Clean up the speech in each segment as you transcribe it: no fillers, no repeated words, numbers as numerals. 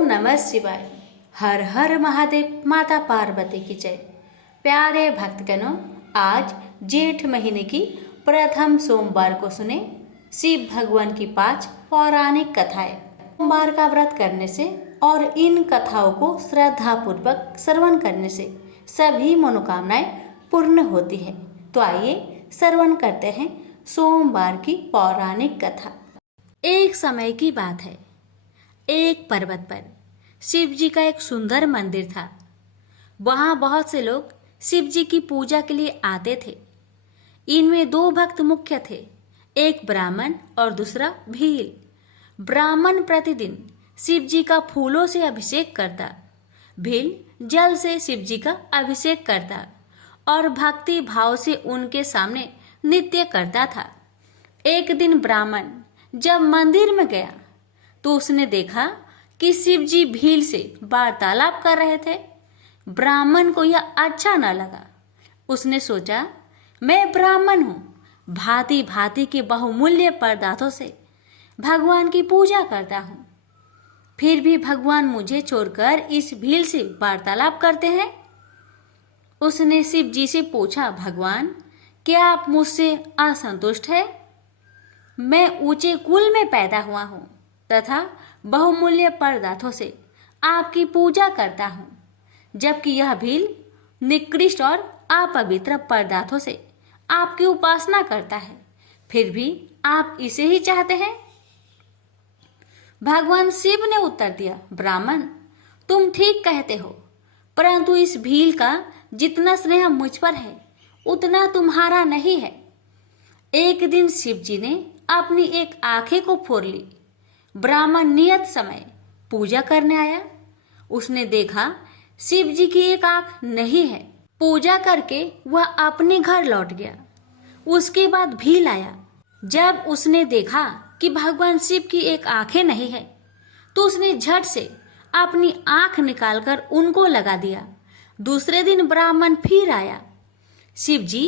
ओम नमः शिवाय। हर हर महादेव। माता पार्वती की जय। प्यारे भक्तगणों, आज जेठ महीने की प्रथम सोमवार को सुने शिव भगवान की 5 पौराणिक कथाएं। सोमवार का व्रत करने से और इन कथाओं को श्रद्धा पूर्वक श्रवण करने से सभी मनोकामनाएं पूर्ण होती है। तो आइए श्रवण करते हैं सोमवार की पौराणिक कथा। एक समय की बात है, एक पर्वत पर शिव जी का एक सुंदर मंदिर था। वहां बहुत से लोग शिव जी की पूजा के लिए आते थे। इनमें 2 भक्त मुख्य थे, एक ब्राह्मण और दूसरा भील। ब्राह्मण प्रतिदिन शिव जी का फूलों से अभिषेक करता, भील जल से शिव जी का अभिषेक करता और भक्ति भाव से उनके सामने नृत्य करता था। एक दिन ब्राह्मण जब मंदिर में गया तो उसने देखा कि शिव जी भील से वार्तालाप कर रहे थे। ब्राह्मण को यह अच्छा न लगा। उसने सोचा, मैं ब्राह्मण हूं, भांति भांति के बहुमूल्य पदार्थों से भगवान की पूजा करता हूं, फिर भी भगवान मुझे छोड़कर इस भील से वार्तालाप करते हैं। उसने शिव जी से पूछा, भगवान क्या आप मुझसे असंतुष्ट है? मैं ऊंचे कुल में पैदा हुआ हूं तथा बहुमूल्य पदार्थों से आपकी पूजा करता हूं, जबकि यह भील निकृष्ट और अपवित्र पदार्थों से आपकी उपासना करता है, फिर भी आप इसे ही चाहते हैं। भगवान शिव ने उत्तर दिया, ब्राह्मण तुम ठीक कहते हो, परंतु इस भील का जितना स्नेह मुझ पर है उतना तुम्हारा नहीं है। एक दिन शिव जी ने अपनी एक आंखें को फोड़ ली। ब्राह्मण नियत समय पूजा करने आया। उसने देखा शिव जी की एक आंख नहीं है। पूजा करके वह अपने घर लौट गया। उसके बाद भील आया। जब उसने देखा कि भगवान शिव की एक आंखें नहीं है तो उसने झट से अपनी आंख निकालकर उनको लगा दिया। दूसरे दिन ब्राह्मण फिर आया। शिव जी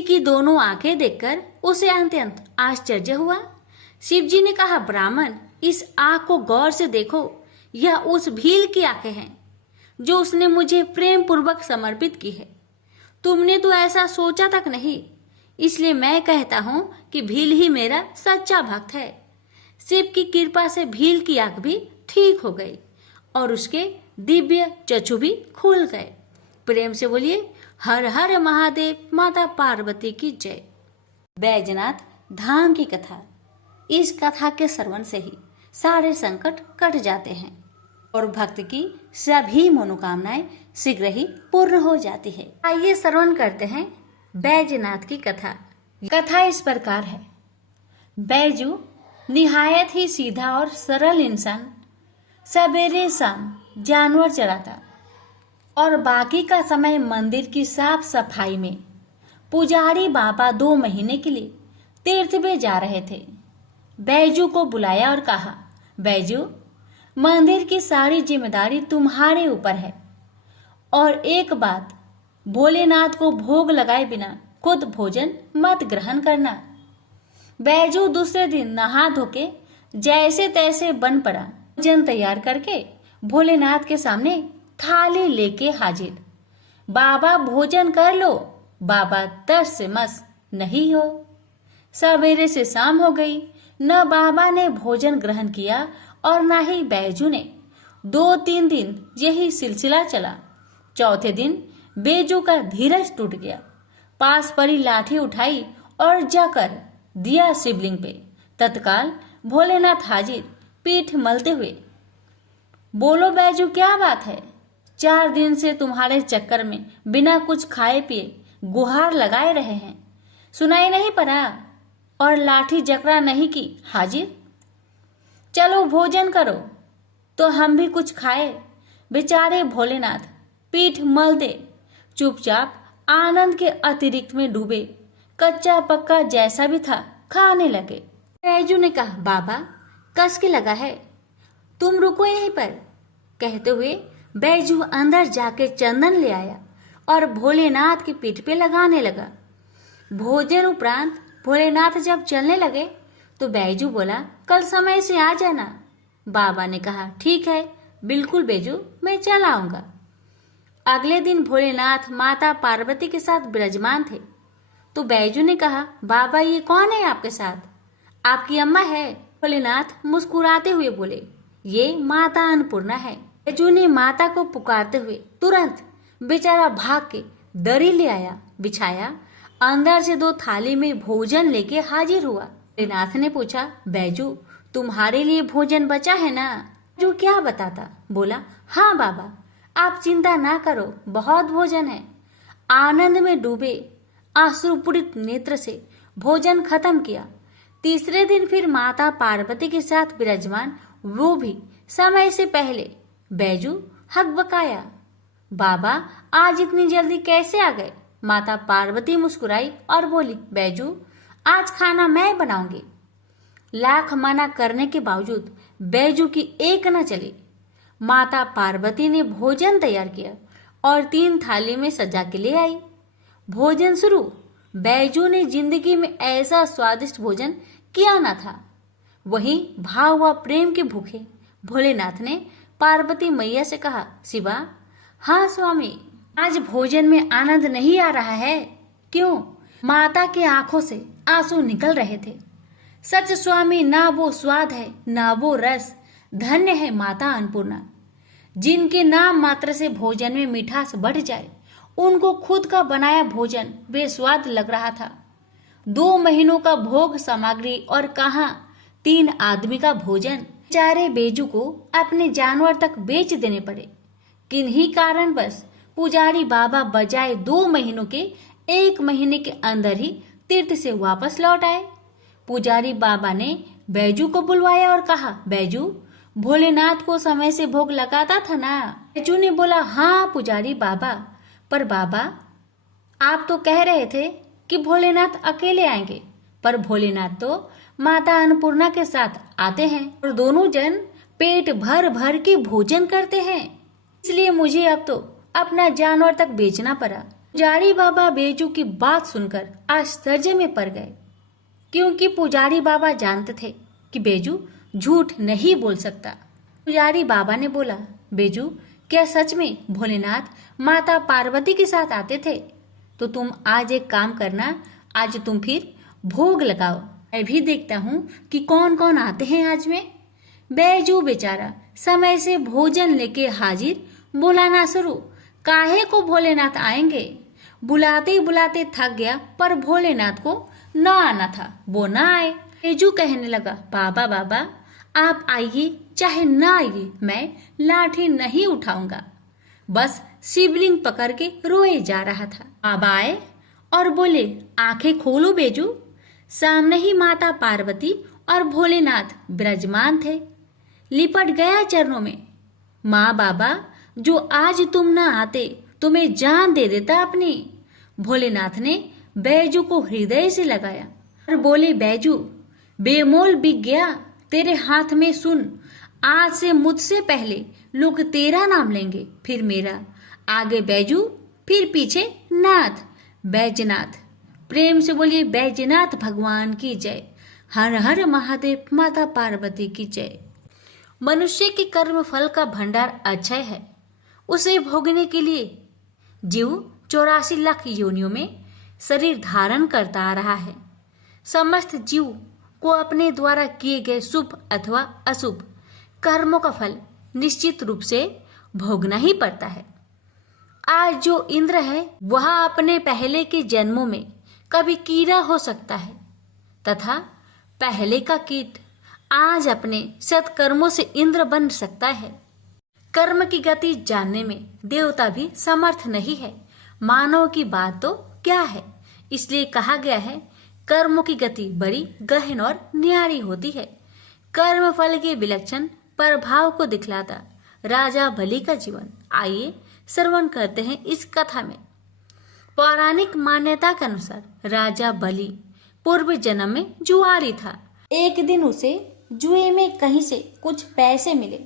की दोनों आंखें देखकर उसे अत्यंत आश्चर्य हुआ। शिव जी ने कहा, ब्राह्मण इस आंख को गौर से देखो, यह उस भील की आंखें हैं जो उसने मुझे प्रेम पूर्वक समर्पित की है। तुमने तो ऐसा सोचा तक नहीं, इसलिए मैं कहता हूँ कि भील ही मेरा सच्चा भक्त है। शिव की कृपा से भील की आंख भी ठीक हो गई और उसके दिव्य चक्षु भी खुल गए। प्रेम से बोलिए, हर हर महादेव। माता पार्वती की जय। बैजनाथ धाम की कथा। इस कथा के श्रवण से ही सारे संकट कट जाते हैं और भक्त की सभी मनोकामनाएं शीघ्र ही पूर्ण हो जाती है। आइए श्रवण करते हैं बैजनाथ की कथा। कथा इस प्रकार है। बैजू निहायत ही सीधा और सरल इंसान सवेरे शाम जानवर चराता और बाकी का समय मंदिर की साफ सफाई में। पुजारी बाबा 2 महीने के लिए तीर्थ में जा रहे थे। बैजू को बुलाया और कहा, बैजू मंदिर की सारी जिम्मेदारी तुम्हारे ऊपर है और एक बात, भोलेनाथ को भोग लगाए बिना खुद भोजन मत ग्रहण करना। बैजू दूसरे दिन नहा धोके जैसे तैसे बन पड़ा। भोजन तैयार करके भोलेनाथ के सामने थाली लेके हाजिर। बाबा भोजन कर लो। बाबा तस से मस नहीं हो। सवेरे से शाम हो गई, न बाबा ने भोजन ग्रहण किया और न ही बैजू ने। 2-3 दिन यही सिलसिला चला। चौथे दिन बैजू का धीरज टूट गया। पास पड़ी लाठी उठाई और जाकर दिया शिवलिंग पे। तत्काल भोलेनाथ हाजिर, पीठ मलते हुए, बोलो बैजू क्या बात है? 4 दिन से तुम्हारे चक्कर में बिना कुछ खाए पिए गुहार लगाए रहे हैं, सुनाई नहीं पड़ा और लाठी जकड़ा नहीं की हाजिर। चलो भोजन करो तो हम भी कुछ खाए। बेचारे भोलेनाथ पीठ मलते चुपचाप आनंद के अतिरिक्त में डूबे। कच्चा पक्का जैसा भी था खाने लगे। बैजू ने कहा, बाबा कस के लगा है, तुम रुको यहीं पर। कहते हुए बैजू अंदर जाके चंदन ले आया और भोलेनाथ की पीठ पे लगाने लगा। भोजन उपरांत भोलेनाथ जब चलने लगे तो बैजू बोला, कल समय से आ जाना। बाबा ने कहा, ठीक है, बिल्कुल बेजू, मैं चल आऊंगा। अगले दिन भोलेनाथ माता पार्वती के साथ विराजमान थे। तो बैजू ने कहा, बाबा ये कौन है आपके साथ? आपकी अम्मा है। भोलेनाथ मुस्कुराते हुए बोले, ये माता अन्नपूर्णा है। बैजू ने माता को पुकारते हुए तुरंत बेचारा भाग के दरी ले आया, बिछाया, अंदर से 2 थाली में भोजन लेके हाजिर हुआ। भोलेनाथ ने पूछा, बैजू तुम्हारे लिए भोजन बचा है ना? जो क्या बताता? बोला, हाँ बाबा, आप चिंता ना करो, बहुत भोजन है। आनंद में डूबे आश्रुपूरित नेत्र से भोजन खत्म किया। तीसरे दिन फिर माता पार्वती के साथ विराजमान, वो भी समय से पहले। बैजू हकबकाया, बाबा आज इतनी जल्दी कैसे आ गए? माता पार्वती मुस्कुराई और बोली, बैजू आज खाना मैं बनाऊंगी। लाख मना करने के बावजूद बैजू की एक न चली। माता पार्वती ने भोजन तैयार किया और 3 थाली में सजा के ले आई। भोजन शुरू। बैजू ने जिंदगी में ऐसा स्वादिष्ट भोजन किया न था। वहीं भाव व प्रेम के भूखे भोलेनाथ ने पार्वती मैया से कहा, शिवा, हाँ स्वामी, आज भोजन में आनंद नहीं आ रहा है। क्यों? माता के आंखों से आंसू निकल रहे थे। सच स्वामी, ना वो स्वाद है, ना वो रस। धन्य है माता अन्नपूर्णा, जिनके नाम मात्र से भोजन में मिठास बढ़ जाए। उनको खुद का बनाया भोजन बेस्वाद लग रहा था। 2 महीनों का भोग सामग्री और कहाँ 3 आदमी का भोजन। बेचारे बेजू को अपने जानवर तक बेच देने पड़े। किन्हीं कारणवश पुजारी बाबा बजाय 2 महीनों के 1 महीने के अंदर ही तीर्थ से वापस लौट आए। पुजारी बाबा ने बैजू को बुलवाया और कहा, बैजू भोलेनाथ को समय से भोग लगाता था ना? बैजू ने बोला, हाँ पुजारी बाबा, पर बाबा आप तो कह रहे थे कि भोलेनाथ अकेले आएंगे, पर भोलेनाथ तो माता अन्नपूर्णा के साथ आते हैं और दोनों जन पेट भर भर के भोजन करते हैं, इसलिए मुझे अब तो अपना जानवर तक बेचना पड़ा। पुजारी बाबा बैजू की बात सुनकर आश्चर्य में पड़ गए, क्योंकि पुजारी बाबा जानते थे कि बैजू झूठ नहीं बोल सकता। पुजारी बाबा ने बोला, बैजू क्या सच में भोलेनाथ माता पार्वती के साथ आते थे? तो तुम आज एक काम करना, आज तुम फिर भोग लगाओ, मैं भी देखता हूँ कि कौन कौन आते हैं आज में। बैजू बेचारा समय से भोजन लेके हाजिर, बुलाना शुरू। काहे को भोलेनाथ आएंगे? बुलाते बुलाते थक गया, पर भोलेनाथ को न आना था, वो न आए। बैजू कहने लगा, बाबा बाबा आप आइए चाहे न आइए, मैं लाठी नहीं उठाऊंगा। बस शिवलिंग पकड़ के रोए जा रहा था। बाबा आए और बोले, आंखें खोलो बैजू। सामने ही माता पार्वती और भोलेनाथ विराजमान थे। लिपट गया चरणों में। माँ बाबा, जो आज तुम न आते तुम्हें जान दे देता अपनी। भोलेनाथ ने बैजू को हृदय से लगाया और बोले, बैजू बेमोल बिक गया तेरे हाथ में। सुन, आज से मुझसे पहले लोग तेरा नाम लेंगे, फिर मेरा। आगे बैजू, फिर पीछे नाथ, बैजनाथ। प्रेम से बोलिए, बैजनाथ भगवान की जय। हर हर महादेव, माता पार्वती की जय। मनुष्य के कर्म फल का भंडार अक्षय है। उसे भोगने के लिए जीव 84 लाख योनियों में शरीर धारण करता आ रहा है। समस्त जीव को अपने द्वारा किए गए शुभ अथवा अशुभ कर्मों का फल निश्चित रूप से भोगना ही पड़ता है। आज जो इंद्र है वह अपने पहले के जन्मों में कभी कीड़ा हो सकता है, तथा पहले का कीट आज अपने सत्कर्मों से इंद्र बन सकता है। कर्म की गति जानने में देवता भी समर्थ नहीं है, मानव की बात तो क्या है। इसलिए कहा गया है, कर्मों की गति बड़ी गहन और न्यारी होती है। कर्म फल के विलक्षण प्रभाव को दिखलाता राजा बलि का जीवन। आइए श्रवण करते हैं इस कथा में। पौराणिक मान्यता के अनुसार राजा बलि पूर्व जन्म में जुआरी था। एक दिन उसे जुए में कहीं से कुछ पैसे मिले।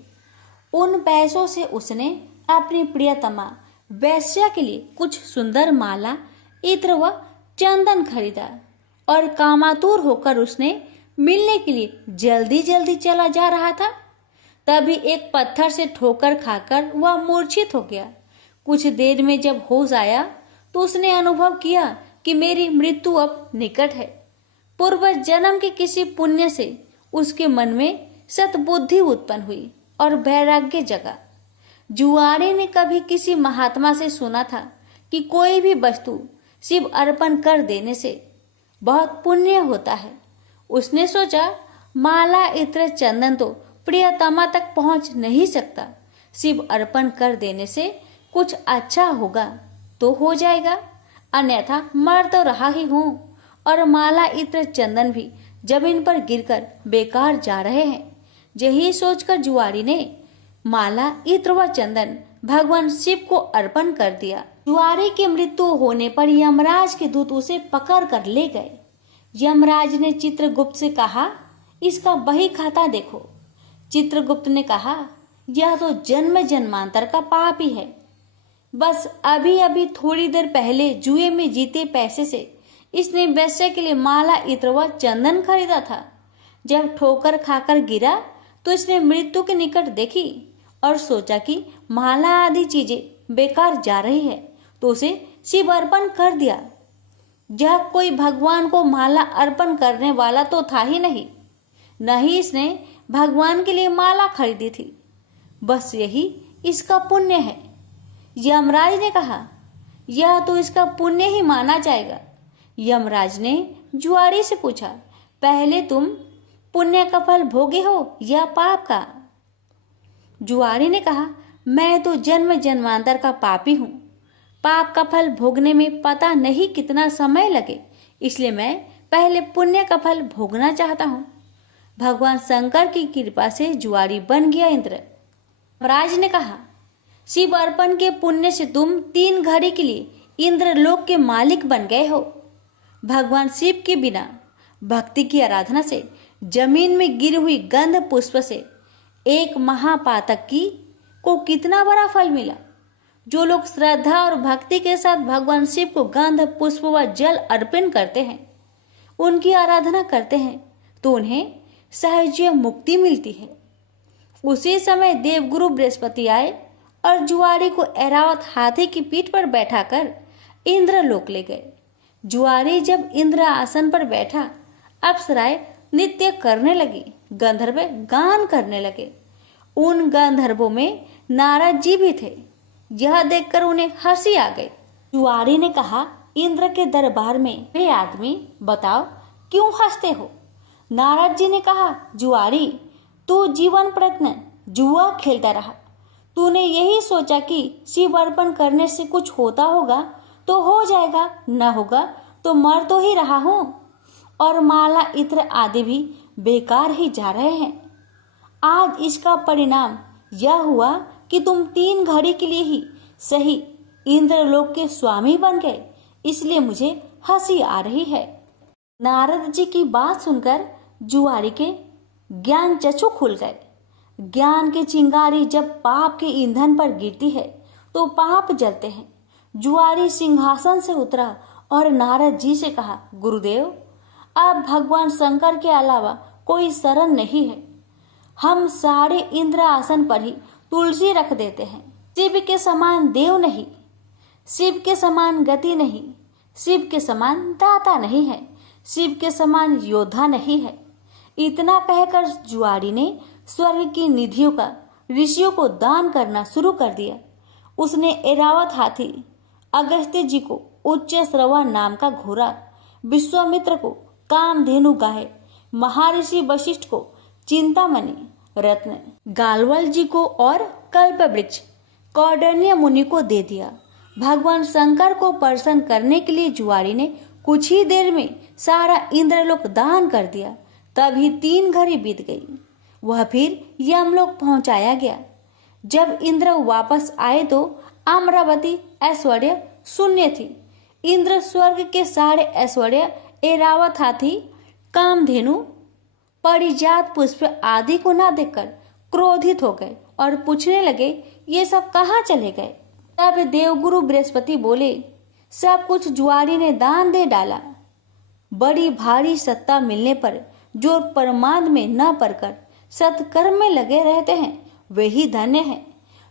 उन पैसों से उसने अपनी प्रियतमा वैश्या के लिए कुछ सुंदर माला, इत्र व चंदन खरीदा और कामातुर होकर उसने मिलने के लिए जल्दी जल्दी चला जा रहा था। तभी एक पत्थर से ठोकर खाकर वह मूर्छित हो गया। कुछ देर में जब होश आया तो उसने अनुभव किया कि मेरी मृत्यु अब निकट है। पूर्व जन्म के किसी पुण्य से उसके मन में सद्बुद्धि उत्पन्न हुई और वैराग्य जगा। जुआरी ने कभी किसी महात्मा से सुना था कि कोई भी वस्तु शिव अर्पण कर देने से बहुत पुण्य होता है। उसने सोचा, माला इत्र चंदन तो प्रियतमा तक पहुंच नहीं सकता, शिव अर्पण कर देने से कुछ अच्छा होगा तो हो जाएगा, अन्यथा मर तो रहा ही हूं और माला इत्र चंदन भी जमीन पर गिरकर बेकार जा रहे हैं। यही सोचकर जुआरी ने माला इत्र व चंदन भगवान शिव को अर्पण कर दिया। जुआरी की मृत्यु होने पर यमराज के दूत उसे पकड़ कर ले गए। यमराज ने चित्रगुप्त से कहा, इसका बही खाता देखो। चित्रगुप्त ने कहा, यह तो जन्म जन्मांतर का पाप ही है। बस अभी अभी थोड़ी देर पहले जुए में जीते पैसे से इसने वैश्य के लिए माला इत्र व चंदन खरीदा था। जब ठोकर खाकर गिरा तो इसने मृत्यु के निकट देखी और सोचा कि माला आदि चीजें बेकार जा रही है, तो उसे शिव अर्पण कर दिया। यह कोई भगवान को माला अर्पण करने वाला तो था ही नहीं, न ही इसने भगवान के लिए माला खरीदी थी। बस यही इसका पुण्य है। यमराज ने कहा, यह तो इसका पुण्य ही माना जाएगा। यमराज ने जुआरी से पूछा, पहले तुम पुण्य का फल भोगे हो या पाप का? जुआरी ने कहा, मैं तो जन्म जन्मांतर का पापी हूँ। पाप का फल भोगने में पता नहीं कितना समय लगे, इसलिए मैं पहले पुण्य का फल भोगना चाहता हूँ। भगवान शंकर की कृपा से जुआरी बन गया इंद्र। यमराज ने कहा, शिव अर्पण के पुण्य से तुम 3 घड़ी के लिए इंद्रलोक के मालिक बन गए हो। भगवान शिव के बिना भक्ति की आराधना से जमीन में गिरी हुई गंध पुष्प से एक महापातक की को कितना बड़ा फल मिला। जो लोग श्रद्धा और भक्ति के साथ भगवान शिव को गंध पुष्प व जल अर्पण करते हैं, उनकी आराधना करते हैं, तो उन्हें सहज मुक्ति मिलती है। उसी समय देवगुरु बृहस्पति आए और जुआरी को ऐरावत हाथी की पीठ पर बैठाकर इंद्रलोक ले गए। जुआरी जब इंद्र आसन पर बैठा, अप्सराएं नृत्य करने लगी, गंधर्व गान करने लगे। उन गंधर्वों में नारद जी भी थे। यह देखकर उन्हें हंसी आ गई। जुआरी ने कहा, इंद्र के दरबार में वे आदमी, बताओ क्यों हंसते हो? नारद जी ने कहा, जुआरी, तू जीवन प्रयत्न जुआ खेलता रहा। तूने यही सोचा कि शिव अर्पण करने से कुछ होता होगा तो हो जाएगा, न होगा तो मर तो ही रहा हूँ, और माला इत्र आदि भी बेकार ही जा रहे हैं। आज इसका परिणाम यह हुआ कि तुम 3 घड़ी के लिए ही सही इंद्रलोक के स्वामी बन गए, इसलिए मुझे हंसी आ रही है। नारद जी की बात सुनकर जुआरी के ज्ञान चक्षु खुल गए। ज्ञान की चिंगारी जब पाप के ईंधन पर गिरती है तो पाप जलते हैं। जुआरी सिंहासन से उतरा और नारद जी से कहा, गुरुदेव, अब भगवान शंकर के अलावा कोई शरण नहीं है। हम सारे इंद्र आसन पर ही तुलसी रख देते हैं। शिव के समान देव नहीं, शिव के समान गति नहीं, शिव के समान दाता नहीं है, शिव के समान योद्धा नहीं है। इतना कहकर जुआरी ने स्वर्ग की निधियों का ऋषियों को दान करना शुरू कर दिया। उसने ऐरावत हाथी, अगस्त्य जी को उच्च श्रवा नाम का घोड़ा, विश्वामित्र को कामधेनु गाय, महर्षि वशिष्ठ को चिंतामणि रत्न, गालवल जी को और कल्प वृक्ष कौंडिन्य मुनि को दे दिया। भगवान शंकर को प्रसन्न करने के लिए जुआरी ने कुछ ही देर में सारा इंद्रलोक दान कर दिया। तभी 3 घड़ी बीत गई। वह फिर यमलोक पहुंचाया गया। जब इंद्र वापस आए तो अमरावती ऐश्वर्य शून्य थी। इंद्र स्वर्ग के सारे ऐश्वर्य, ऐरावत हाथी, कामधेनु, परिजात पुष्प आदि को न देखकर क्रोधित हो गए और पूछने लगे, ये सब कहाँ चले गए? तब देवगुरु बृहस्पति बोले, सब कुछ जुआरी ने दान दे डाला। बड़ी भारी सत्ता मिलने पर जो प्रमाद में न पड़कर सत्कर्म में लगे रहते हैं वे ही धन्य हैं।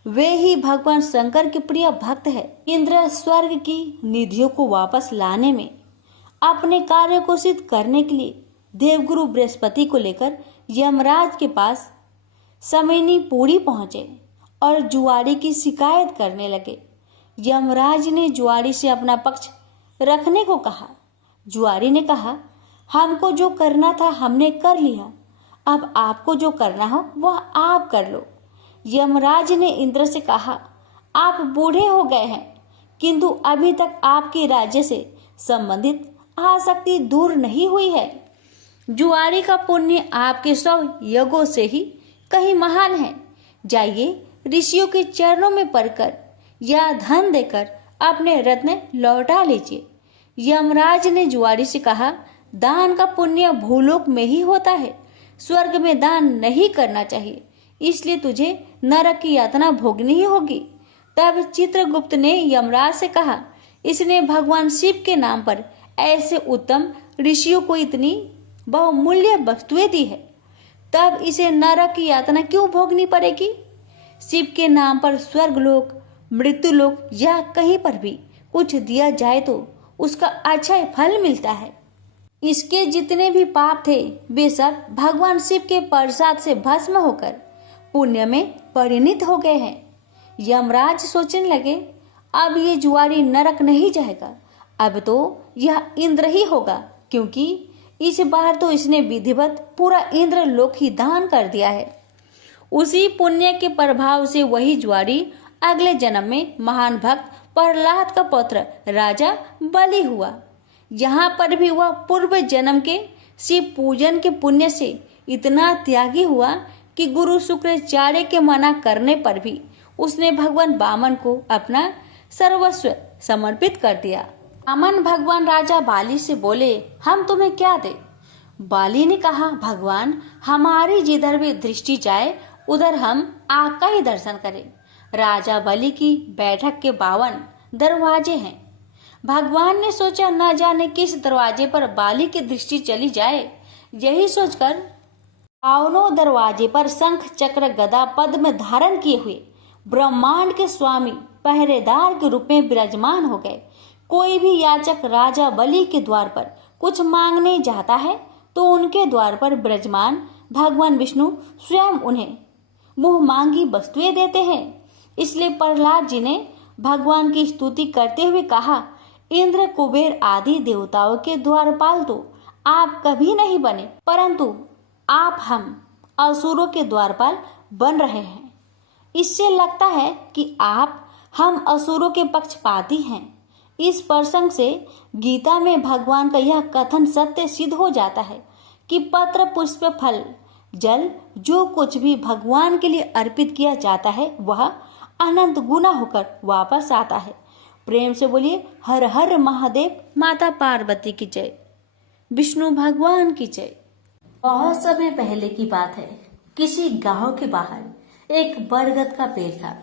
वे ही भगवान शंकर के प्रिय भक्त है। इंद्र स्वर्ग की निधियों को वापस लाने में अपने कार्य को सिद्ध करने के लिए देवगुरु बृहस्पति को लेकर यमराज के पास समयनी पूरी पहुंचे और जुआरी की शिकायत करने लगे। यमराज ने जुआरी से अपना पक्ष रखने को कहा। जुआरी ने कहा, हमको जो करना था हमने कर लिया, अब आपको जो करना हो वह आप कर लो। यमराज ने इंद्र से कहा, आप बूढ़े हो गए हैं किंतु अभी तक आपके राज्य से संबंधित आसक्ति दूर नहीं हुई है। जुआरी का पुण्य आपके 100 यज्ञों से ही कहीं महान है। जाइए ऋषियों के चरणों में पड़कर या धन देकर अपने रत्न लौटा लीजिए। यमराज ने जुआरी से कहा, दान का पुण्य भूलोक में ही होता है, स्वर्ग में दान नहीं करना चाहिए, इसलिए तुझे नरक की यातना भोगनी ही होगी। तब चित्रगुप्त ने यमराज से कहा, इसने भगवान शिव के नाम पर ऐसे उत्तम ऋषियों को इतनी बहुमूल्य वस्तुएं दी है, तब इसे नरक की यातना क्यों भोगनी पड़ेगी? शिव के नाम पर स्वर्गलोक, मृत्युलोक या कहीं पर भी कुछ दिया जाए तो उसका अच्छा फल मिलता है। इसके जितने भी पाप थे वे सब भगवान शिव के प्रसाद से भस्म होकर पुण्य में परिणित हो गए हैं। यमराज सोचने लगे, अब ये जुआरी नरक नहीं जाएगा, अब तो यह इंद्र ही होगा, क्योंकि इस बार तो इसने विधिवत पूरा इंद्र लोक ही दान कर दिया है। उसी पुण्य के प्रभाव से वही जुआरी अगले जन्म में महान भक्त प्रहलाद का पुत्र राजा बलि हुआ। यहाँ पर भी वह पूर्व जन्म के शिव पूजन के पुण्य से इतना त्यागी हुआ कि गुरु शुक्राचार्य के मना करने पर भी उसने भगवान वामन को अपना सर्वस्व समर्पित कर दिया। वामन भगवान राजा बाली से बोले, हम तुम्हें क्या दे? बाली ने कहा, भगवान हमारी जिधर भी दृष्टि जाए उधर हम आपका ही दर्शन करें। राजा बलि की बैठक के 52 दरवाजे हैं। भगवान ने सोचा न जाने किस दरवाजे पर बाली की दृष्टि चली जाए। यही सोचकर 52 दरवाजे पर शंख चक्र गदा पद्म धारण किए हुए ब्रह्मांड के स्वामी पहरेदार के रूप में विराजमान हो गए। कोई भी याचक राजा बलि के द्वार पर कुछ मांगने जाता है तो उनके द्वार पर विराजमान भगवान विष्णु स्वयं उन्हें मुंह मांगी वस्तुएं देते हैं। इसलिए प्रहलाद जी ने भगवान की स्तुति करते हुए कहा, इंद्र कुबेर आदि देवताओं के द्वारपाल तो आप कभी नहीं बने, परंतु आप हम असुरों के द्वारपाल बन रहे हैं। इससे लगता है कि आप हम असुरों के पक्षपाती हैं। इस प्रसंग से गीता में भगवान का यह कथन सत्य सिद्ध हो जाता है कि पत्र पुष्प फल जल जो कुछ भी भगवान के लिए अर्पित किया जाता है वह अनंत गुना होकर वापस आता है। प्रेम से बोलिए हर हर महादेव। माता पार्वती की जय, विष्णु भगवान की जय। बहुत समय पहले की बात है। किसी गांव के बाहर एक बरगद का पेड़ था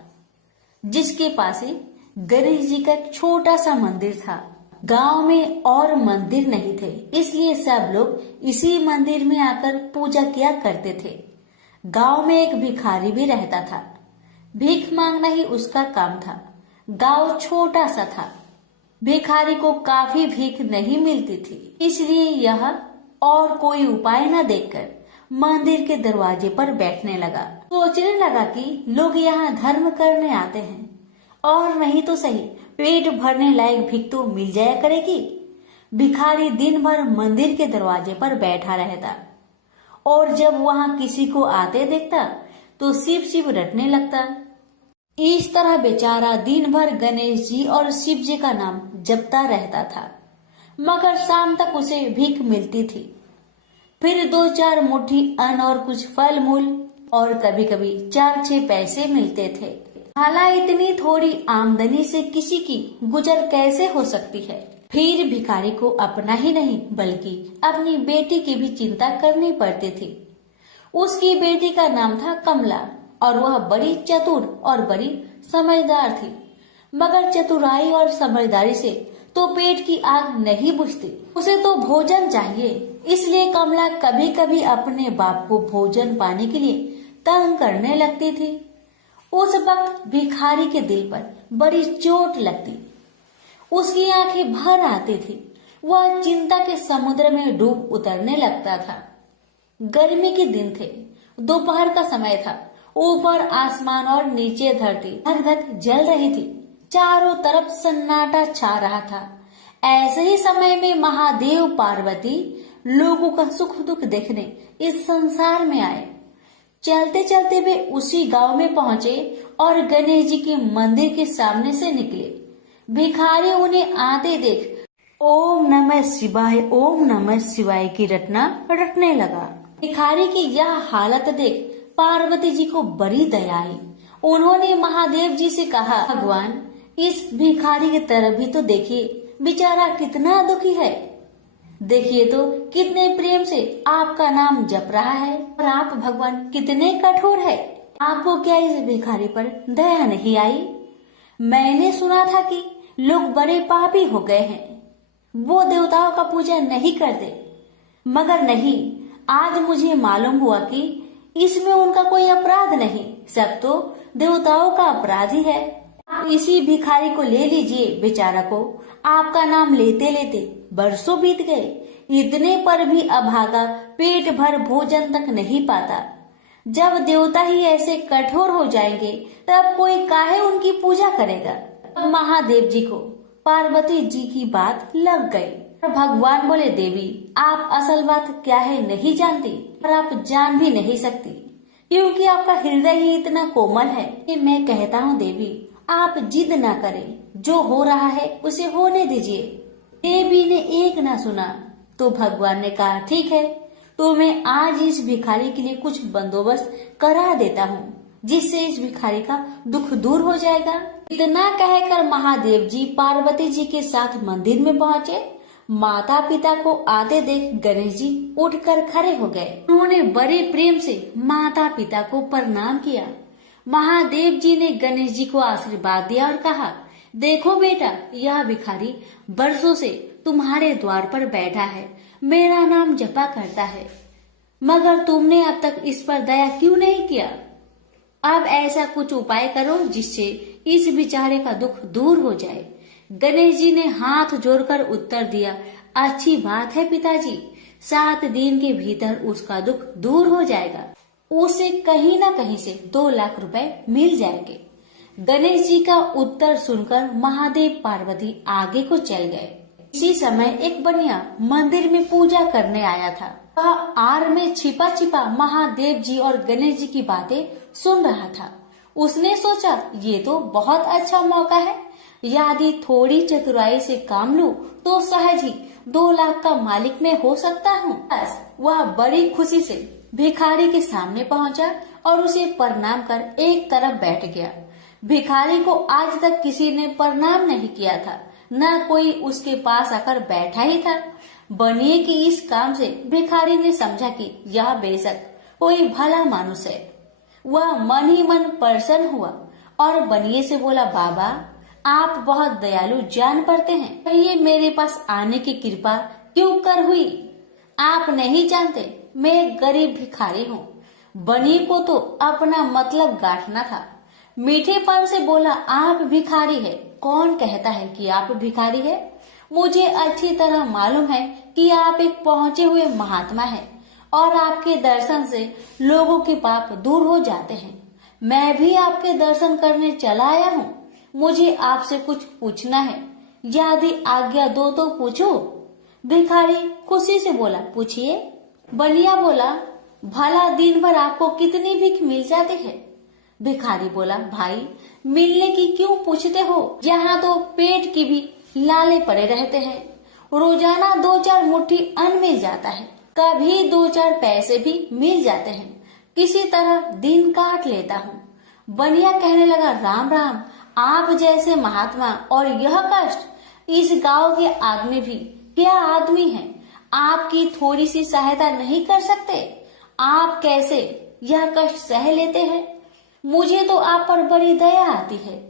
जिसके पास ही गणेश जी का एक छोटा सा मंदिर था। गांव में और मंदिर नहीं थे, इसलिए सब लोग इसी मंदिर में आकर पूजा किया करते थे। गांव में एक भिखारी भी रहता था। भीख मांगना ही उसका काम था। गांव छोटा सा था, भिखारी को काफी भीख नहीं मिलती थी, इसलिए यह और कोई उपाय न देखकर मंदिर के दरवाजे पर बैठने लगा। सोचने लगा कि लोग यहाँ धर्म करने आते हैं और नहीं तो सही पेट भरने लायक भीख तो मिल जाया करेगी। भिखारी दिन भर मंदिर के दरवाजे पर बैठा रहता और जब वहाँ किसी को आते देखता तो शिव शिव रटने लगता। इस तरह बेचारा दिन भर गणेश जी और शिव जी का नाम जपता रहता था, मगर शाम तक उसे भीख मिलती थी। फिर 2-4 मुट्ठी अन्न और कुछ फल मूल और कभी कभी 4-6 पैसे मिलते थे। हालांकि इतनी थोड़ी आमदनी से किसी की गुजर कैसे हो सकती है। फिर भिखारी को अपना ही नहीं बल्कि अपनी बेटी की भी चिंता करनी पड़ती थी। उसकी बेटी का नाम था कमला और वह बड़ी चतुर और बड़ी समझदार थी, मगर चतुराई और समझदारी से तो पेट की आग नहीं बुझती, उसे तो भोजन चाहिए। इसलिए कमला कभी कभी अपने बाप को भोजन पाने के लिए तंग करने लगती थी। उस वक्त भिखारी के दिल पर बड़ी चोट लगती, उसकी आंखें भर आती थी, वह चिंता के समुद्र में डूब उतरने लगता था। गर्मी के दिन थे, दोपहर का समय था, ऊपर आसमान और नीचे धरती धक धक जल रही थी, चारों तरफ सन्नाटा छा रहा था। ऐसे ही समय में महादेव पार्वती लोगों का सुख दुख देखने इस संसार में आए। चलते चलते वे उसी गांव में पहुंचे और गणेश जी के मंदिर के सामने से निकले। भिखारी उन्हें आते देख ओम नमः शिवाय की रटना रटने लगा। भिखारी की यह हालत देख पार्वती जी को बड़ी दया आई। उन्होंने महादेव जी से कहा, भगवान इस भिखारी की तरफ भी तो देखिए, बेचारा कितना दुखी है। देखिए तो कितने प्रेम से आपका नाम जप रहा है, और आप भगवान कितने कठोर है। आपको क्या इस भिखारी पर दया नहीं आई? मैंने सुना था कि लोग बड़े पापी हो गए हैं, वो देवताओं का पूजा नहीं करते, मगर नहीं, आज मुझे मालूम हुआ कि इसमें उनका कोई अपराध नहीं, सब तो देवताओं का अपराध ही है। आप इसी भिखारी को ले लीजिए। बेचारा को आपका नाम लेते लेते बरसों बीत गए, इतने पर भी अभागा पेट भर भोजन तक नहीं पाता। जब देवता ही ऐसे कठोर हो जाएंगे तब कोई काहे उनकी पूजा करेगा। महादेव जी को पार्वती जी की बात लग गई। भगवान बोले, देवी आप असल बात क्या है नहीं जानती, और आप जान भी नहीं सकती, क्योंकि आपका हृदय ही इतना कोमल है कि मैं कहता हूँ देवी आप जिद ना करें, जो हो रहा है उसे होने दीजिए। देवी ने एक ना सुना तो भगवान ने कहा, ठीक है, तो मैं आज इस भिखारी के लिए कुछ बंदोबस्त करा देता हूँ, जिससे इस भिखारी का दुख दूर हो जाएगा। इतना कहकर महादेव जी पार्वती जी के साथ मंदिर में पहुँचे। माता पिता को आते देख गणेश जी उठकर खड़े हो गए। उन्होंने बड़े प्रेम से माता पिता को प्रणाम किया। महादेव जी ने गणेश जी को आशीर्वाद दिया और कहा, देखो बेटा, यह भिखारी बरसों से तुम्हारे द्वार पर बैठा है, मेरा नाम जपा करता है, मगर तुमने अब तक इस पर दया क्यों नहीं किया? अब ऐसा कुछ उपाय करो जिससे इस बेचारे का दुख दूर हो जाए। गणेश जी ने हाथ जोड़कर उत्तर दिया, अच्छी बात है पिताजी, 7 दिन के भीतर उसका दुख दूर हो जाएगा, उसे कहीं न कहीं से 2 लाख रुपए मिल जाएंगे। गणेश जी का उत्तर सुनकर महादेव पार्वती आगे को चल गए। इसी समय एक बनिया मंदिर में पूजा करने आया था। वह आड़ में छिपा छिपा महादेव जी और गणेश जी की बातें सुन रहा था। उसने सोचा, ये तो बहुत अच्छा मौका है, यदि थोड़ी चतुराई से काम लूं तो सहज ही 2 लाख का मालिक मैं हो सकता हूँ। बस वह बड़ी खुशी से भिखारी के सामने पहुँचा और उसे प्रणाम कर एक तरफ बैठ गया। भिखारी को आज तक किसी ने प्रणाम नहीं किया था, न कोई उसके पास आकर बैठा ही था। बनिए की इस काम से भिखारी ने समझा कि यह बेशक कोई भला मानुष है। वह मन ही मन प्रसन्न हुआ और बनिए से बोला, बाबा आप बहुत दयालु जान पड़ते हैं, कहिए मेरे पास आने की कृपा क्यों कर हुई? आप नहीं जानते मैं गरीब भिखारी हूँ। बनिए को तो अपना मतलब गांठना था। मीठेपन से बोला, आप भिखारी है? कौन कहता है कि आप भिखारी है? मुझे अच्छी तरह मालूम है कि आप एक पहुँचे हुए महात्मा हैं और आपके दर्शन से लोगों के पाप दूर हो जाते हैं। मैं भी आपके दर्शन करने चला आया हूँ। मुझे आपसे कुछ पूछना है, यदि आज्ञा दो तो पूछो? भिखारी खुशी से बोला, पूछिए। बनिया बोला, भला दिन भर आपको कितनी भीख मिल जाती है? भिखारी बोला, भाई मिलने की क्यों पूछते हो, यहाँ तो पेट की भी लाले पड़े रहते हैं। रोजाना 2-4 मुट्ठी अन्न मिल जाता है, कभी 2-4 पैसे भी मिल जाते हैं, किसी तरह दिन काट लेता हूँ। बनिया कहने लगा, राम राम, आप जैसे महात्मा और यह कष्ट, इस गांव के आदमी भी क्या आदमी हैं? आपकी थोड़ी सी सहायता नहीं कर सकते? आप कैसे यह कष्ट सह लेते हैं? मुझे तो आप पर बड़ी दया आती है।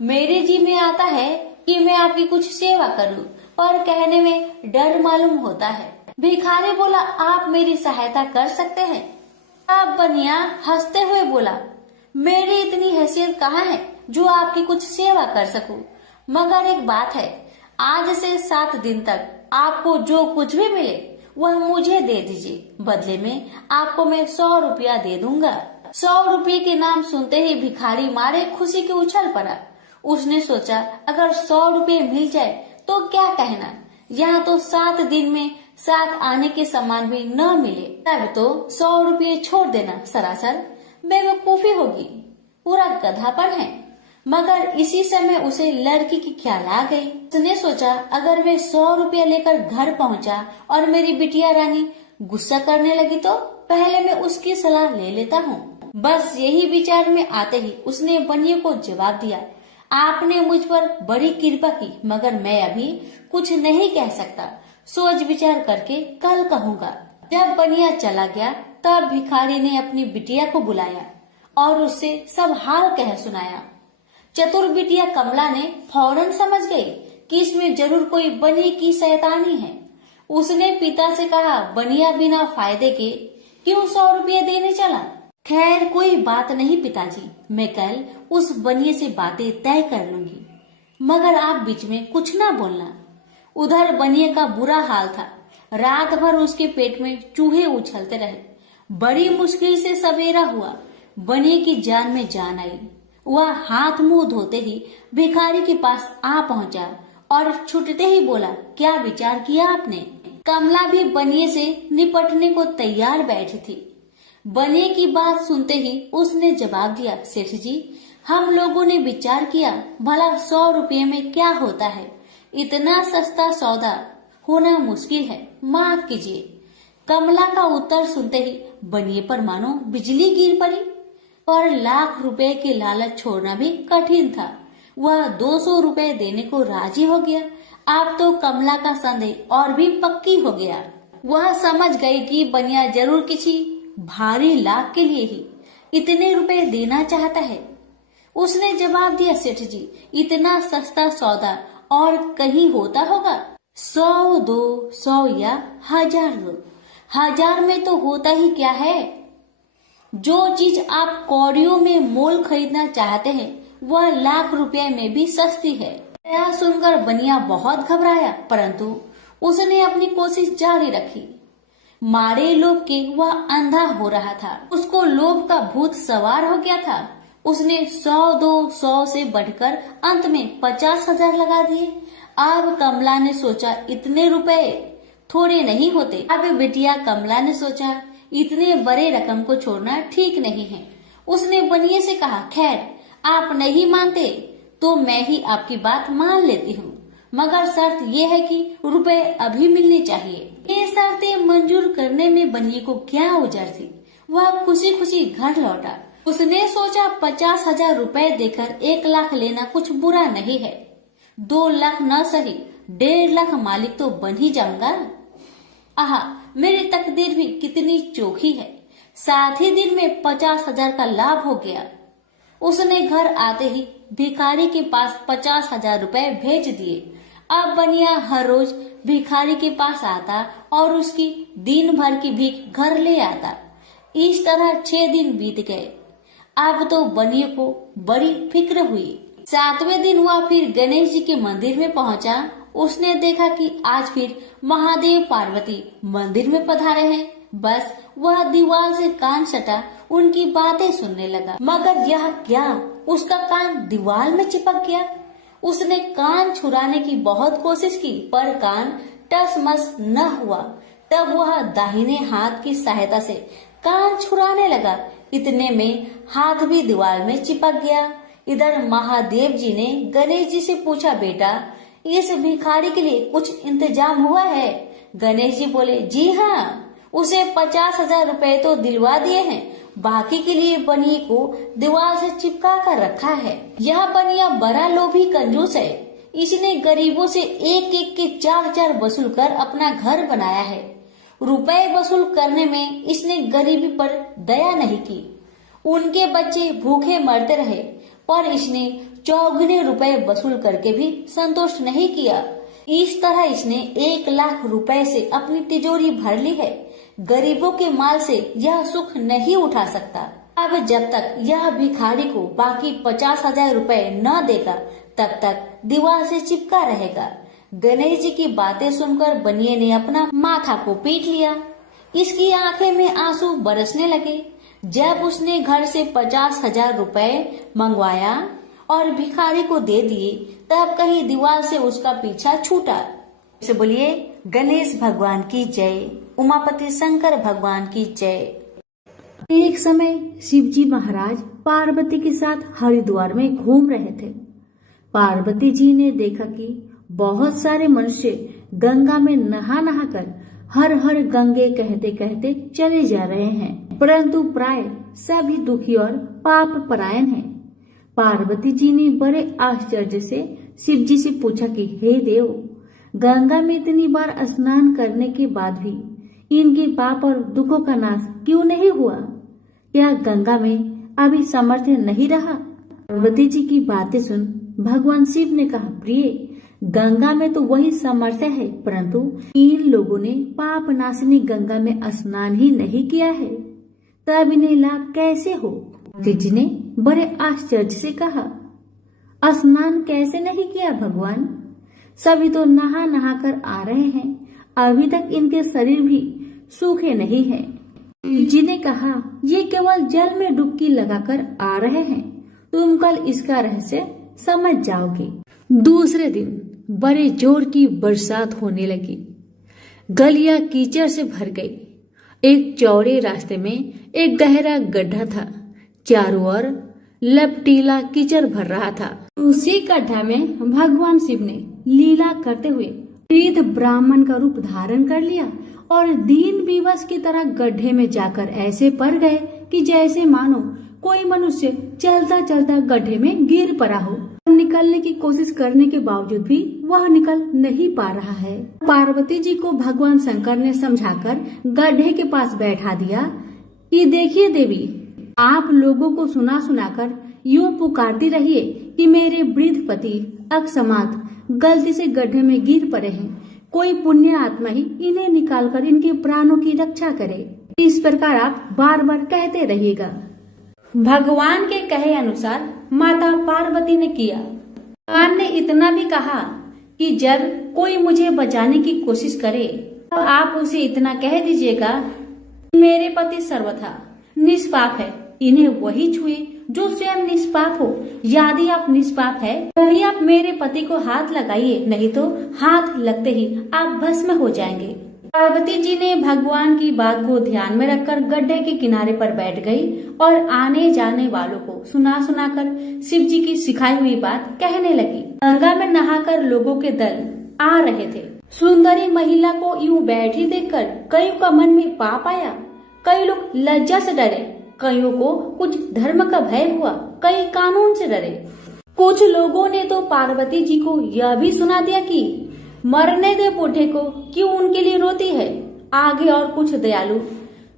मेरे जी में आता है कि मैं आपकी कुछ सेवा करूं, पर कहने में डर मालूम होता है। भिखारी बोला, आप मेरी सहायता कर सकते हैं। अब बनिया हंसते हुए बोला, मेरी इतनी हैसियत कहाँ है जो आपकी कुछ सेवा कर सकूं, मगर एक बात है, आज से 7 दिन तक आपको जो कुछ भी मिले वह मुझे दे दीजिए, बदले में आपको मैं 100 रुपया दे दूंगा। 100 रुपये के नाम सुनते ही भिखारी मारे खुशी के उछल पड़ा। उसने सोचा, अगर 100 रुपये मिल जाए तो क्या कहना, यहाँ तो 7 दिन में 7 आने के सामान भी न मिले, तब तो 100 रुपये छोड़ देना सरासर बेवकूफी होगी, पूरा गधापन है। मगर इसी समय उसे लड़की की ख्याल आ गई। उसने सोचा, अगर वे 100 रुपया लेकर घर पहुंचा और मेरी बिटिया रानी गुस्सा करने लगी तो पहले मैं उसकी सलाह ले लेता हूँ। बस यही विचार में आते ही उसने बनिए को जवाब दिया, आपने मुझ पर बड़ी कृपा की, मगर मैं अभी कुछ नहीं कह सकता, सोच विचार करके कल कहूँगा। जब बनिया चला गया तब भिखारी ने अपनी बिटिया को बुलाया और उससे सब हाल कह सुनाया। चतुर बिटिया कमला ने फौरन समझ गई कि इसमें जरूर कोई बनिए की शैतानी है। उसने पिता से कहा, बनिया बिना फायदे के क्यों 100 रुपये देने चला? खैर कोई बात नहीं पिताजी, मैं कल उस बनिए से बातें तय कर लूंगी, मगर आप बीच में कुछ ना बोलना। उधर बनिए का बुरा हाल था, रात भर उसके पेट में चूहे उछलते रहे। बड़ी मुश्किल से सवेरा हुआ, बनिए की जान में जान आई। वह हाथ मुंह धोते ही भिखारी के पास आ पहुंचा और छुटते ही बोला, क्या विचार किया आपने? कमला भी बनिए से निपटने को तैयार बैठी थी। बनिए की बात सुनते ही उसने जवाब दिया, सेठ जी, हम लोगों ने विचार किया, भला 100 रुपये में क्या होता है, इतना सस्ता सौदा होना मुश्किल है, माफ कीजिए। कमला का उत्तर सुनते ही बनिए पर मानो बिजली गिर पड़ी। पर लाख रुपए के लालच छोड़ना भी कठिन था। वह 200 रुपए देने को राजी हो गया। अब तो कमला का संदेह और भी पक्की हो गया। वह समझ गई कि बनिया जरूर किसी भारी लाभ के लिए ही इतने रुपए देना चाहता है। उसने जवाब दिया, सेठ जी, इतना सस्ता सौदा और कहीं होता होगा? 100 दो, 100 या 1000 दो, 1000 में तो होता ही क्या है। जो चीज आप कौड़ियों में मोल खरीदना चाहते हैं वह लाख रुपए में भी सस्ती है। यह सुनकर बनिया बहुत घबराया, परंतु उसने अपनी कोशिश जारी रखी। मारे लोभ के वह अंधा हो रहा था। उसको लोभ का भूत सवार हो गया था। उसने 100 दो, 100 से बढ़कर अंत में 50,000 लगा दिए। अब कमला ने सोचा, इतने रुपए थोड़े नहीं होते। अब बिटिया कमला ने सोचा, इतने बड़े रकम को छोड़ना ठीक नहीं है। उसने बनिए से कहा, खैर आप नहीं मानते तो मैं ही आपकी बात मान लेती हूँ, मगर शर्त यह है कि रुपए अभी मिलने चाहिए। ये शर्तें मंजूर करने में बनिए को क्या उजर थी। वह खुशी खुशी घर लौटा। उसने सोचा 50,000 रुपए देकर 1 लाख लेना कुछ बुरा नहीं है। 2 लाख न सही 1.5 लाख मालिक तो बन ही जाऊंगा। आहा, मेरी तकदीर भी कितनी चोखी है। 7 ही दिन में 50,000 का लाभ हो गया। उसने घर आते ही भिखारी के पास 50,000 रुपए भेज दिए। अब बनिया हर रोज भिखारी के पास आता और उसकी दिन भर की भीख घर ले आता। इस तरह 6 दिन बीत गए। अब तो बनिए को बड़ी फिक्र हुई। 7वें दिन वह फिर गणेश जी के मंदिर में पहुंचा। उसने देखा कि आज फिर महादेव पार्वती मंदिर में पधारे हैं। बस वह दीवार से कान सटा उनकी बातें सुनने लगा, मगर यह क्या, उसका कान दीवार में चिपक गया। उसने कान छुड़ाने की बहुत कोशिश की, पर कान टसमस न हुआ। तब वह दाहिने हाथ की सहायता से कान छुड़ाने लगा। इतने में हाथ भी दीवार में चिपक गया। इधर महादेव जी ने गणेश जी से पूछा, बेटा इस भिखारी के लिए कुछ इंतजाम हुआ है? गणेश जी बोले, जी हाँ, उसे 50,000 रुपए तो दिलवा दिए हैं, बाकी के लिए बनिए को दीवार से चिपका कर रखा है। यह बनिया बड़ा लोभी कंजूस है। इसने गरीबों से एक एक के 4-4 वसूल कर अपना घर बनाया है। रुपए वसूल करने में इसने गरीबी पर दया नहीं की। उनके बच्चे भूखे मरते रहे, पर इसने चौगुने रुपए वसूल करके भी संतुष्ट नहीं किया। इस तरह इसने 1 लाख रुपए से अपनी तिजोरी भर ली है। गरीबों के माल से यह सुख नहीं उठा सकता। अब जब तक यह भिखारी को बाकी 50,000 रुपए न देगा तब तक दीवार से चिपका रहेगा। गणेश जी की बातें सुनकर बनिए ने अपना माथा को पीट लिया। इसकी आंखें में आंसू बरसने लगे। जब उसने घर से 50,000 रुपए मंगवाया और भिखारी को दे दिए तब कहीं दीवार से उसका पीछा छूटा। इसे बोलिए गणेश भगवान की जय, उमापति शंकर भगवान की जय। एक समय शिवजी महाराज पार्वती के साथ हरिद्वार में घूम रहे थे। पार्वती जी ने देखा कि बहुत सारे मनुष्य गंगा में नहा नहा कर हर हर गंगे कहते कहते चले जा रहे हैं, परंतु प्राय सभी दुखी और पाप परायण हैं। पार्वती जी ने बड़े आश्चर्य से शिव जी से पूछा कि हे देव, गंगा में इतनी बार स्नान करने के बाद भी इनके पाप और दुखों का नाश क्यों नहीं हुआ? क्या गंगा में अभी सामर्थ्य नहीं रहा? पार्वती जी की बातें सुन भगवान शिव ने कहा, प्रिय, गंगा में तो वही सामर्थ्य है, परंतु इन लोगों ने पाप नाशिनी गंगा में स्नान ही नहीं किया है, तब इन्हें लाभ कैसे हो? जी ने बड़े आश्चर्य से कहा, स्नान कैसे नहीं किया भगवान? सभी तो नहा नहा कर आ रहे हैं, अभी तक इनके शरीर भी सूखे नहीं हैं। जी ने कहा, ये केवल जल में डुबकी लगाकर आ रहे हैं, तुम कल इसका रहस्य समझ जाओगे। दूसरे दिन बड़े जोर की बरसात होने लगी। गलियां कीचड़ से भर गई। एक चौड़े रास्ते में एक गहरा गड्ढा था। चारों ओर लपटीला कीचड़ भर रहा था। उसी गड्ढा में भगवान शिव ने लीला करते हुए वृद्ध ब्राह्मण का रूप धारण कर लिया और दीन विवश की तरह गड्ढे में जाकर ऐसे पड़ गए कि जैसे मानो कोई मनुष्य चलता चलता गड्ढे में गिर पड़ा हो। निकलने की कोशिश करने के बावजूद भी वह निकल नहीं पा रहा है। पार्वती जी को भगवान शंकर ने समझाकर गड्ढे के पास बैठा दिया कि देखिए देवी, आप लोगों को सुना सुनाकर यूं पुकारती रहिए कि मेरे वृद्ध पति अकस्मात गलती से गड्ढे में गिर पड़े हैं, कोई पुण्य आत्मा ही इन्हें निकालकर इनके प्राणों की रक्षा करे। इस प्रकार आप बार बार कहते रहिएगा। भगवान के कहे अनुसार माता पार्वती ने किया। भगवान ने इतना भी कहा कि जब कोई मुझे बचाने की कोशिश करे तो आप उसे इतना कह दीजिएगा, मेरे पति सर्वथा निष्पाप है, इन्हें वही छुए जो स्वयं निष्पाप हो। यदि आप निष्पाप है तभी आप मेरे पति को हाथ लगाइए, नहीं तो हाथ लगते ही आप भस्म हो जाएंगे। पार्वती जी ने भगवान की बात को ध्यान में रखकर गड्ढे के किनारे पर बैठ गई और आने जाने वालों को सुना सुनाकर शिव जी की सिखाई हुई बात कहने लगी। गंगा में नहाकर लोगों के दल आ रहे थे। सुंदरी महिला को यूं बैठी देखकर कईयों का मन में पाप आया। कई लोग लज्जा से डरे, कईयों को कुछ धर्म का भय हुआ, कई कानून से डरे। कुछ लोगों ने तो पार्वती जी को यह भी सुना दिया कि मरने दे बूढ़े को, क्यों उनके लिए रोती है। आगे और कुछ दयालु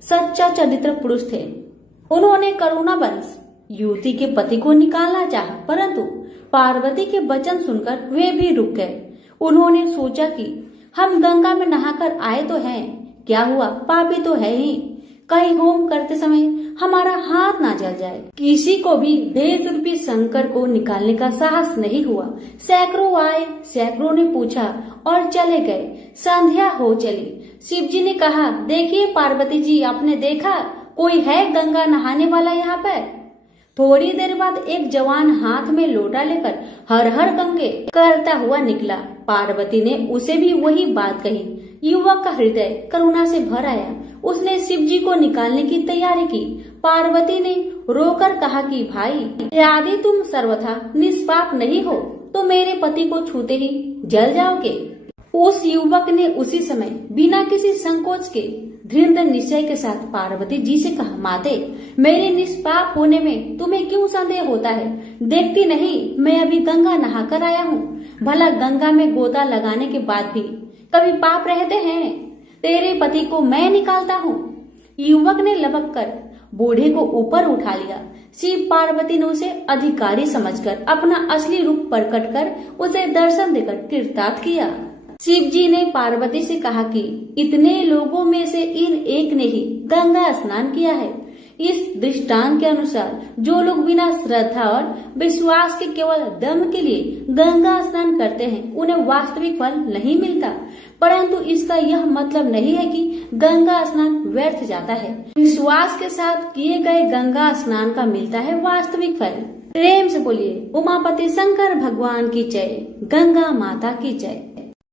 सच्चा चरित्र पुरुष थे। उन्होंने करुणावश युवती के पति को निकालना चाहा, परंतु पार्वती के वचन सुनकर वे भी रुक गए। उन्होंने सोचा कि हम गंगा में नहाकर आए तो हैं, क्या हुआ, पापी तो है ही, कहीं होम करते समय हमारा हाथ ना जल जाए। किसी को भी भेष रूपी शंकर को निकालने का साहस नहीं हुआ। सैकड़ों आए, सैकड़ों ने पूछा और चले गए। संध्या हो चली। शिव जी ने कहा, देखिए पार्वती जी, आपने देखा कोई है गंगा नहाने वाला यहाँ पर? थोड़ी देर बाद एक जवान हाथ में लोटा लेकर हर हर गंगे करता हुआ निकला। पार्वती ने उसे भी वही बात कही। युवक का हृदय करुणा से भर आया। उसने शिव जी को निकालने की तैयारी की। पार्वती ने रोकर कहा कि भाई, यदि तुम सर्वथा निष्पाप नहीं हो तो मेरे पति को छूते ही जल जाओगे। उस युवक ने उसी समय बिना किसी संकोच के दृढ़ निश्चय के साथ पार्वती जी से कहा, माते, मेरे निष्पाप होने में तुम्हें क्यों संदेह होता है? देखती नहीं मैं अभी गंगा नहाकर आया हूँ। भला गंगा में गोता लगाने के बाद भी कभी पाप रहते हैं? तेरे पति को मैं निकालता हूँ। युवक ने लपक कर बूढ़े को ऊपर उठा लिया। शिव पार्वती ने उसे अधिकारी समझकर अपना असली रूप प्रकट कर उसे दर्शन देकर कृतार्थ किया। शिव जी ने पार्वती से कहा कि इतने लोगों में से इन एक ने ही गंगा स्नान किया है। इस दृष्टांत के अनुसार जो लोग बिना श्रद्धा और विश्वास के केवल दम के लिए गंगा स्नान करते हैं उन्हें वास्तविक फल नहीं मिलता, परंतु इसका यह मतलब नहीं है कि गंगा स्नान व्यर्थ जाता है। विश्वास के साथ किए गए गंगा स्नान का मिलता है वास्तविक फल। प्रेम से बोलिए उमापति शंकर भगवान की जय, गंगा माता की जय।